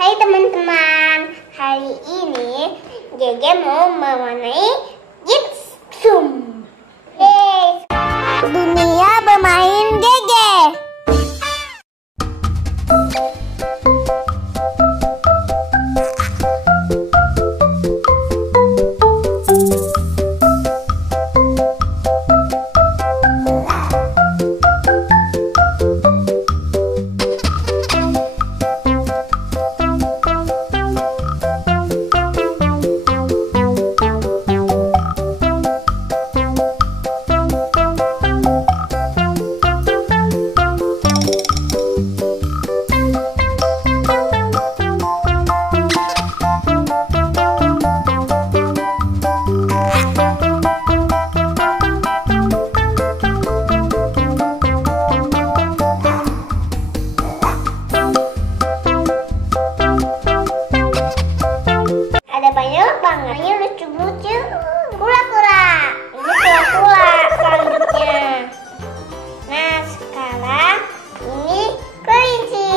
Hai teman-teman, hari ini Gege mau mewarnai gypsum. Dunia bermain Gege. Banyak banget, ini lucu-lucu kura-kura. Ini kura-kura selanjutnya. Nah sekarang ini kelinci.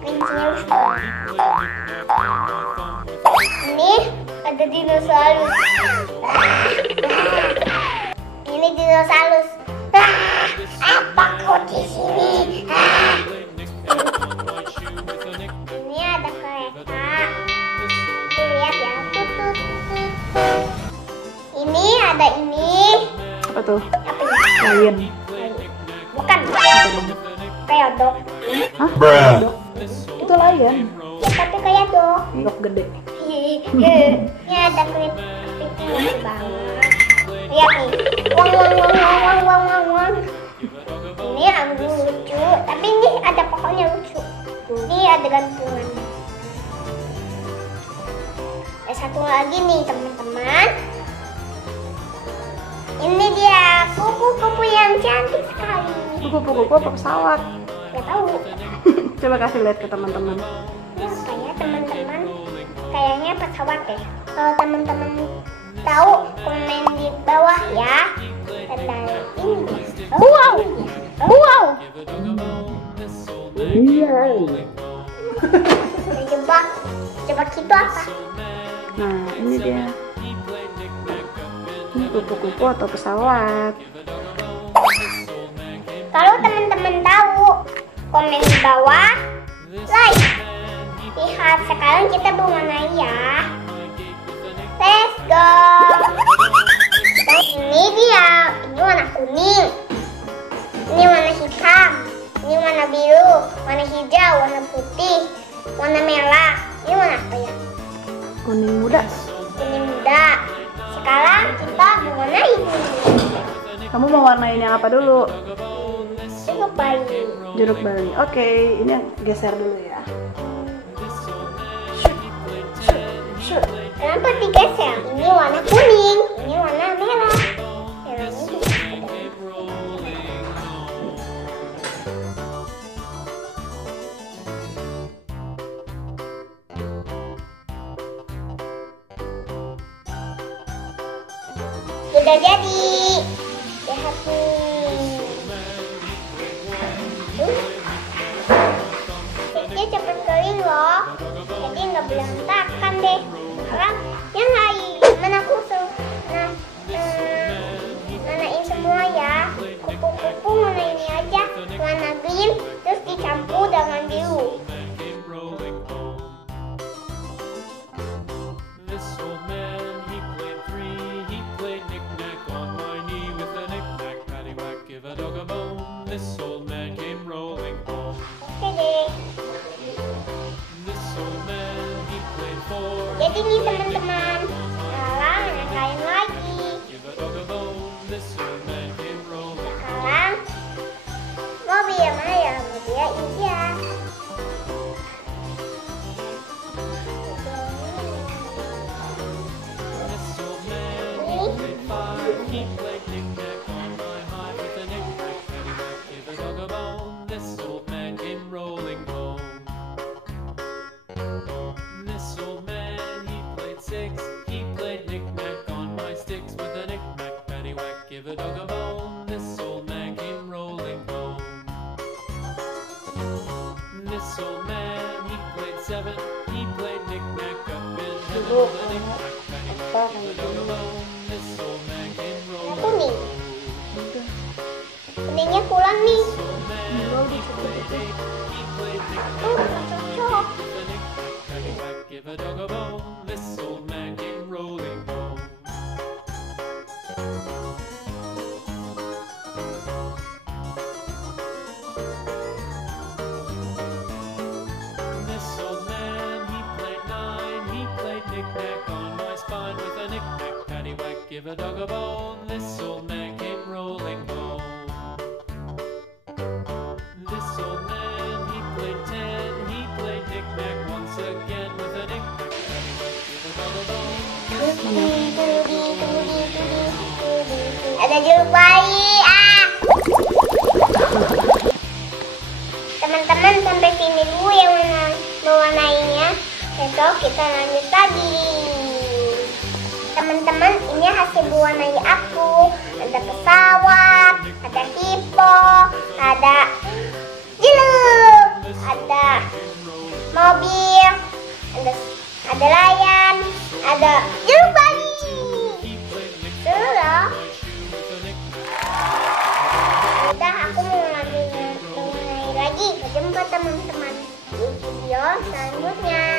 Kelincinya lucu. Ini ada dinosaurus. Ini dinosaurus. Apa kau di sini? Ini ada kereta. Lihat ya, ini ada ini. Apa tuh? Apa ini? Lion. Bukan. Kayak dog. Hah? Dog. Itu lion. Ya, tapi kayak dog. Dog gede. Ini ada klip lucu banget. Lihat nih. Wang wang wang wang wang wang wang wang. Ini anggur lucu, tapi ini ada pokoknya lucu. Ini ada gantungan. Satu lagi nih teman-teman, ini dia kupu-kupu yang cantik sekali. Kupu-kupu apa pesawat? Gak tahu. Coba kasih lihat ke teman-teman. Ini apa ya teman-teman? Kayaknya pesawat deh. Kalau teman-teman tahu komen di bawah ya. Dan ini, wow, wow. Iya. Coba gitu apa? Nah ini dia. Ini kupu-kupu atau pesawat. Kalau teman-teman tahu, komen di bawah, like. Lihat sekarang kita berwarna ya. Let's go. Dan ini dia, ini warna kuning, ini warna hitam, ini warna biru, warna hijau, warna putih, warna merah. Ini warna apa ya? Kuning muda. Kuning muda. Sekarang kita berwarna ini. Kamu mau warnain yang apa dulu? Jeruk Bali. Jeruk Bali. Oke, ini yang geser dulu ya. Kenapa digeser? Ini warna kuning, ini warna merah. Merahnya juga ada. Sudah jadi. Lihat nih. Dia cepat kering loh. Jadi nggak berantakan deh. Sekarang yang lain. Mana kusuk? Nah, manain semua ya. Kupu-kupu mana ini aja. Warna green terus dicampur dengan biru. Jadi nih teman-teman, sekarang yang lain lagi. Sekarang mobil yang mana ya? Mobil ini ya. Dulu apa kayak gini. Kuning. Udah. Kuningnya kurang nih. Enggak, udah cukup itu. Cocok. Give a dog a bone, this old man came rolling home. This old man, he played nine, he played knick-knack on my spine with a knick-knack, paddywhack, give a dog a bone, this old man came rolling home. This old man, he played ten, he played knick-knack once again with a knick-knack, paddywhack, give a dog a bone. Ada jeruk bayi. Teman-teman, sampai sini dulu yang mewarnainya. Besok kita lanjut lagi. Teman-teman, ini hasil mewarnai aku. Ada pesawat, ada hippo, ada jelek, ada mobil, ada layan, ada jeruk bayi. Seru loh. Udah, aku mau lanjut lagi. Jumpa teman-teman di video selanjutnya.